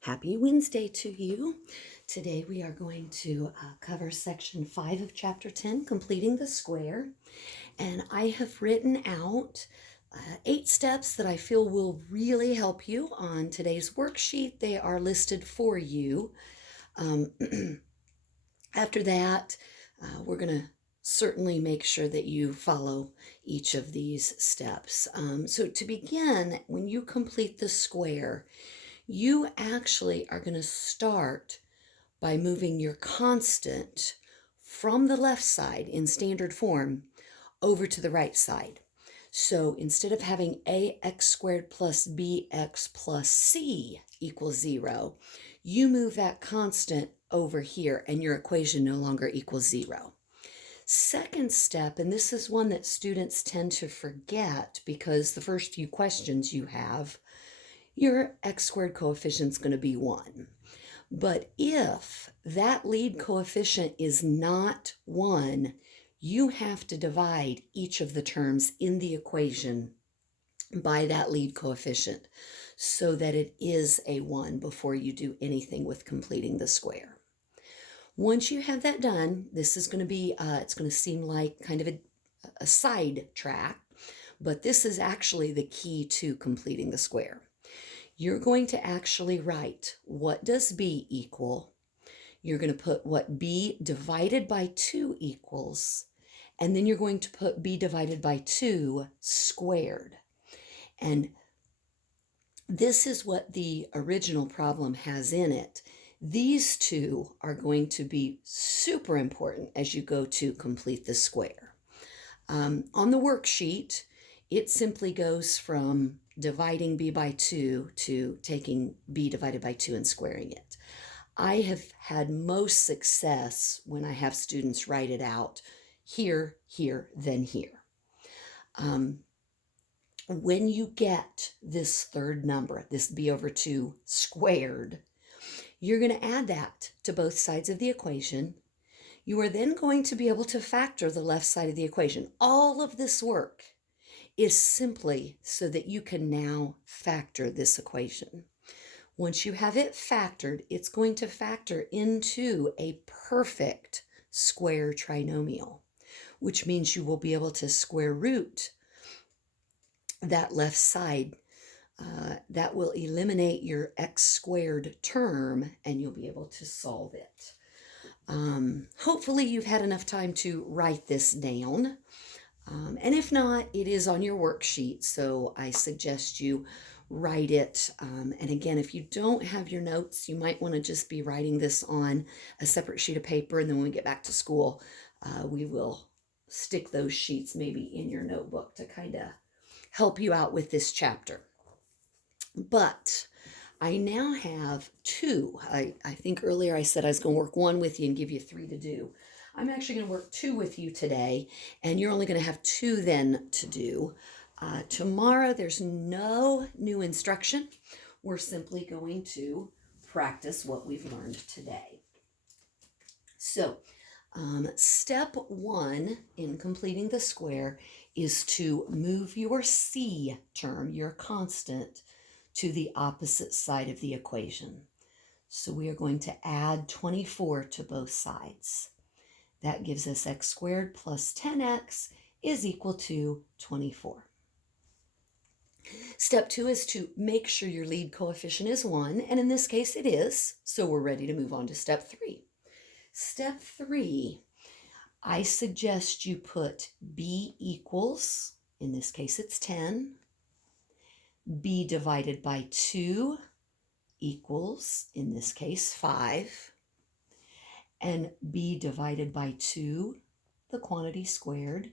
Happy Wednesday to you. Today we are going to cover section 5 of chapter 10, completing the square. And I have written out 8 steps that I feel will really help you on today's worksheet. They are listed for you. After that, we're going to certainly make sure that you follow each of these steps. So to begin, when you complete the square, you actually are going to start by moving your constant from the left side in standard form over to the right side. So instead of having ax squared plus bx plus c equals 0, you move that constant over here and your equation no longer equals 0. Second step, and this is one that students tend to forget because the first few questions you have, your x squared coefficient is going to be 1. But if that lead coefficient is not 1, you have to divide each of the terms in the equation by that lead coefficient so that it is a 1 before you do anything with completing the square. Once you have that done, this is going to be, it's going to seem like kind of a side track, but this is actually the key to completing the square. You're going to actually write what does b equal. You're going to put what b divided by 2 equals, and then you're going to put b divided by 2 squared. And this is what the original problem has in it. These two are going to be super important as you go to complete the square. On the worksheet, it simply goes from dividing b by 2 to taking b divided by 2 and squaring it. I have had most success when I have students write it out here, here, then here. When you get this third number, this b over 2 squared, you're going to add that to both sides of the equation. You are then going to be able to factor the left side of the equation. All of this work is simply so that you can now factor this equation. Once you have it factored, it's going to factor into a perfect square trinomial, which means you will be able to square root that left side. That will eliminate your x squared term and you'll be able to solve it. Hopefully you've had enough time to write this down. And if not, it is on your worksheet, so I suggest you write it. And again, if you don't have your notes, you might want to just be writing this on a separate sheet of paper, and then when we get back to school, we will stick those sheets maybe in your notebook to kind of help you out with this chapter. But I now have 2. I think earlier I said I was going to work 1 with you and give you 3 to do. I'm actually going to work 2 with you today, and you're only going to have 2 then to do. Tomorrow, there's no new instruction. We're simply going to practice what we've learned today. So, step 1 in completing the square is to move your c term, your constant, to the opposite side of the equation. So we are going to add 24 to both sides. That gives us x squared plus 10x is equal to 24. Step 2 is to make sure your lead coefficient is 1, and in this case it is, so we're ready to move on to step 3. Step 3, I suggest you put b equals, in this case it's 10, b divided by 2 equals, in this case, 5, and b divided by 2, the quantity squared.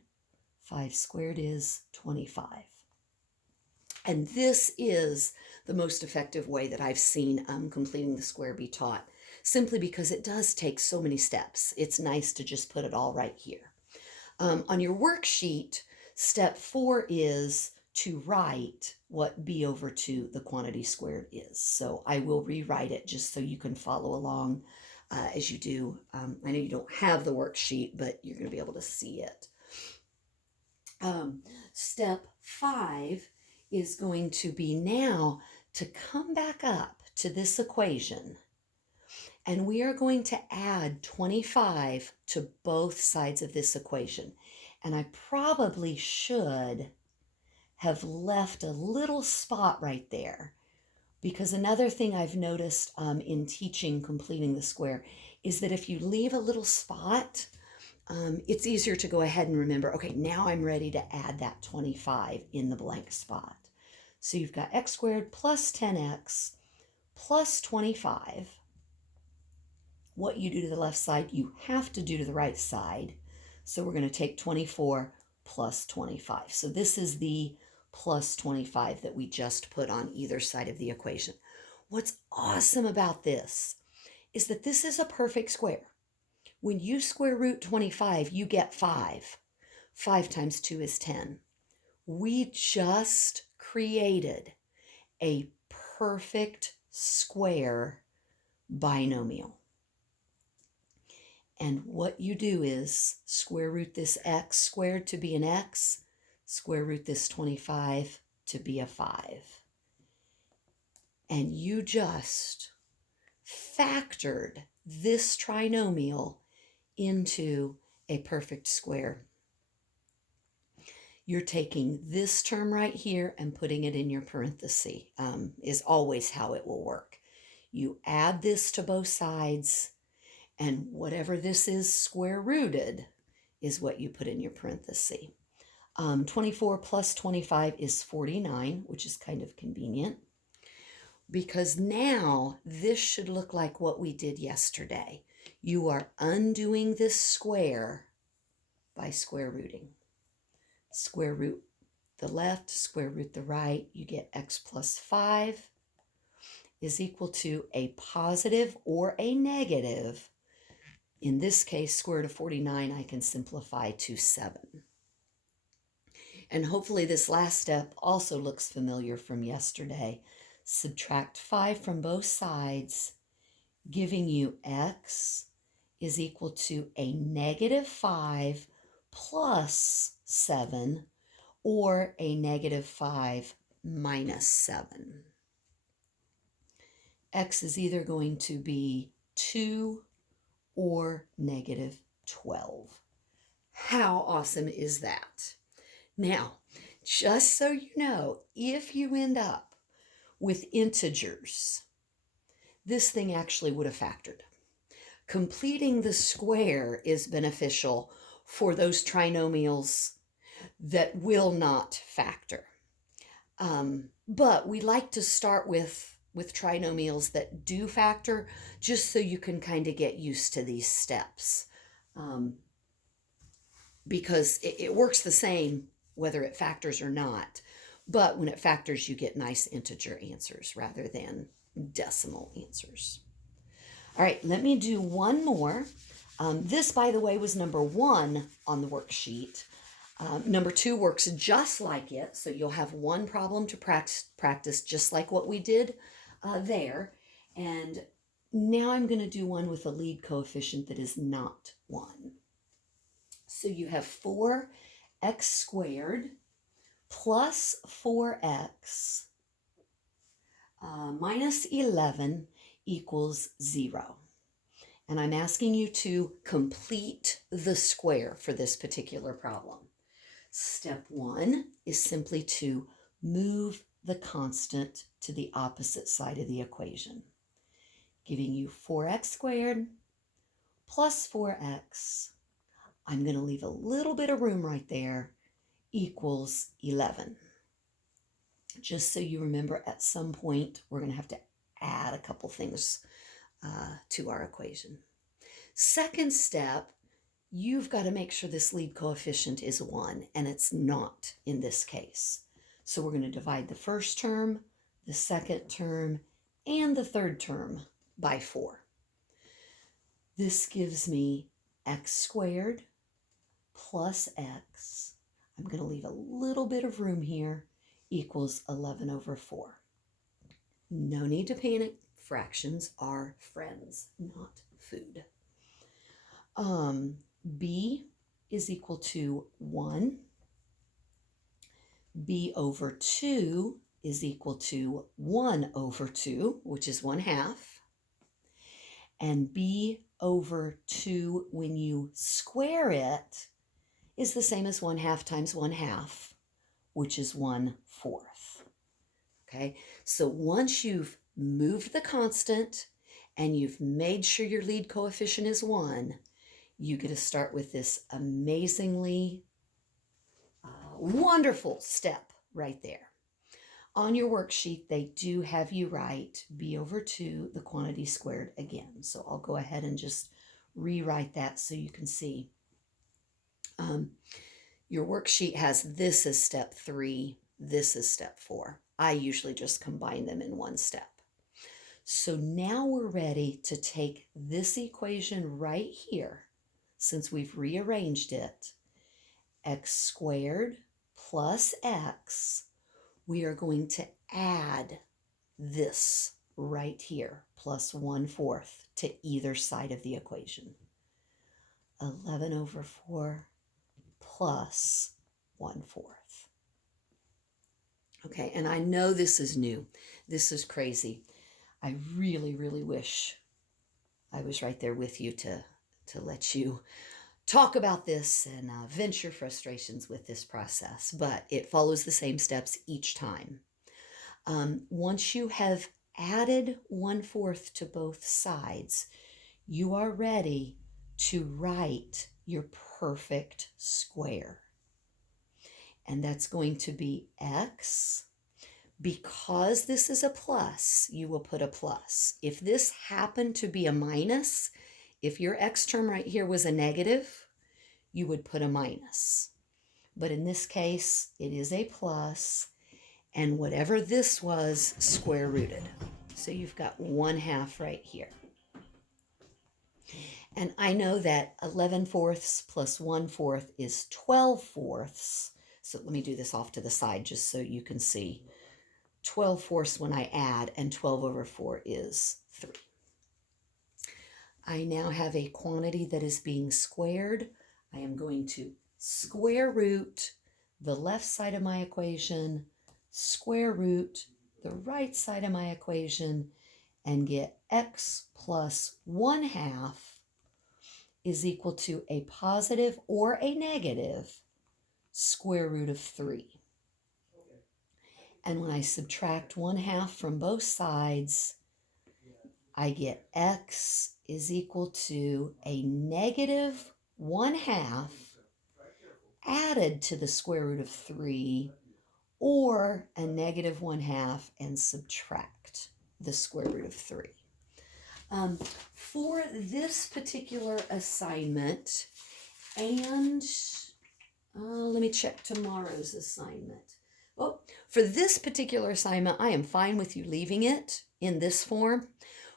5 squared is 25. And this is the most effective way that I've seen completing the square be taught, simply because it does take so many steps. It's nice to just put it all right here. On your worksheet, step 4 is to write what b over 2, the quantity squared, is. So I will rewrite it just so you can follow along as you do. I know you don't have the worksheet, but you're going to be able to see it. Step 5 is going to be now to come back up to this equation, and we are going to add 25 to both sides of this equation. And I probably should have left a little spot right there, because another thing I've noticed in teaching completing the square is that if you leave a little spot, it's easier to go ahead and remember, okay, now I'm ready to add that 25 in the blank spot. So you've got x squared plus 10x plus 25. What you do to the left side, you have to do to the right side. So we're going to take 24 plus 25. So this is the plus 25 that we just put on either side of the equation. What's awesome about this is that this is a perfect square. When you square root 25, you get 5. 5 times 2 is 10. We just created a perfect square binomial. And what you do is square root this x squared to be an x, square root this 25 to be a 5. And you just factored this trinomial into a perfect square. You're taking this term right here and putting it in your parenthesis, is always how it will work. You add this to both sides, and whatever this is square rooted is what you put in your parenthesis. 24 plus 25 is 49, which is kind of convenient, because now this should look like what we did yesterday. You are undoing this square by square rooting. Square root the left, square root the right, you get x plus 5 is equal to a positive or a negative. In this case, square root of 49, I can simplify to 7. And hopefully this last step also looks familiar from yesterday. Subtract 5 from both sides, giving you x is equal to a negative 5 plus 7, or a negative 5 minus 7. X is either going to be 2 or negative 12. How awesome is that? Now, just so you know, if you end up with integers, this thing actually would have factored. Completing the square is beneficial for those trinomials that will not factor. But we like to start with trinomials that do factor, just so you can kind of get used to these steps. Because it works the same whether it factors or not. But when it factors, you get nice integer answers rather than decimal answers. All right, let me do one more. This, by the way, was number 1 on the worksheet. Number 2 works just like it, so you'll have one problem to practice just like what we did there. And now I'm going to do one with a lead coefficient that is not 1. So you have 4x squared plus 4x minus 11 equals 0. And I'm asking you to complete the square for this particular problem. Step 1 is simply to move the constant to the opposite side of the equation, giving you 4x squared plus 4x. I'm going to leave a little bit of room right there, equals 11. Just so you remember, at some point, we're going to have to add a couple things to our equation. Second step, you've got to make sure this lead coefficient is 1, and it's not in this case. So we're going to divide the first term, the second term, and the third term by 4. This gives me x squared plus x. I'm going to leave a little bit of room here, equals 11 over 4. No need to panic. Fractions are friends, not food. B is equal to 1. B over 2 is equal to 1 over 2, which is 1/2. And b over 2, when you square it, is the same as 1/2 times 1/2, which is 1/4. Okay, so once you've moved the constant and you've made sure your lead coefficient is 1, you get to start with this amazingly wonderful step right there. On your worksheet, they do have you write b over 2, the quantity squared again. So I'll go ahead and just rewrite that so you can see. Your worksheet has this as step 3, this is step 4. I usually just combine them in one step. So now we're ready to take this equation right here, since we've rearranged it, x squared plus x, we are going to add this right here, plus 1/4 to either side of the equation. 11 over 4 plus 1/4. Okay, and I know this is new. This is crazy. I really, really wish I was right there with you to let you talk about this and vent your frustrations with this process, but it follows the same steps each time. Once you have added 1/4 to both sides, you are ready to write your perfect square. And that's going to be x. Because this is a plus, you will put a plus. If this happened to be a minus, if your x term right here was a negative, you would put a minus. But in this case, it is a plus, and whatever this was, square rooted. So you've got 1/2 right here. And I know that 11/4 plus 1/4 is 12/4. So let me do this off to the side just so you can see. 12/4 when I add, and 12 over 4 is 3. I now have a quantity that is being squared. I am going to square root the left side of my equation, square root the right side of my equation, and get x plus 1/2 is equal to a positive or a negative square root of 3. And when I subtract 1/2 from both sides, I get x is equal to a negative 1/2 added to the square root of 3, or a negative 1/2 and subtract the square root of 3. For this particular assignment, and let me check tomorrow's assignment. Oh, for this particular assignment, I am fine with you leaving it in this form.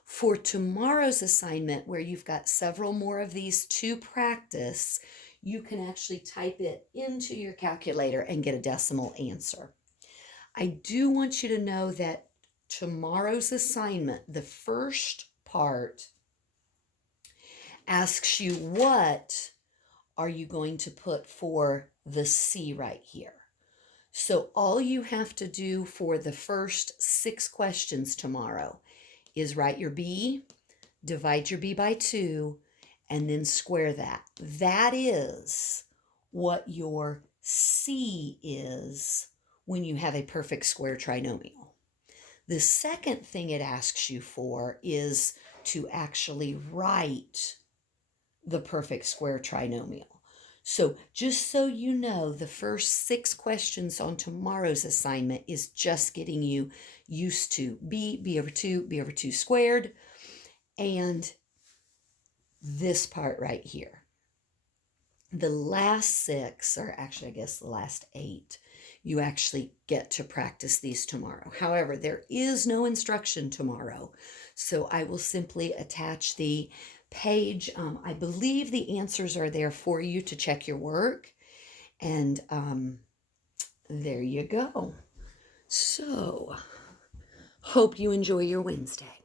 For tomorrow's assignment, where you've got several more of these to practice, you can actually type it into your calculator and get a decimal answer. I do want you to know that tomorrow's assignment, the first part, asks you what are you going to put for the C right here. So all you have to do for the first 6 questions tomorrow is write your B, divide your B by 2, and then square that. That is what your C is when you have a perfect square trinomial. The second thing it asks you for is to actually write the perfect square trinomial. So just so you know, the first 6 questions on tomorrow's assignment is just getting you used to b over 2, b over 2 squared, and this part right here. The last 6, or actually I guess the last 8, you actually get to practice these tomorrow. However, there is no instruction tomorrow, so I will simply attach the page. I believe the answers are there for you to check your work, and there you go. So, hope you enjoy your Wednesday.